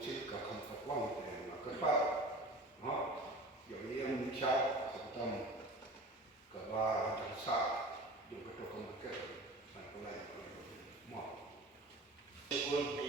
circa quanto è una Kyrpad, no? Io mi ciao, salutiamo che va a danzare, dove tocca un che, ma non è, Segundo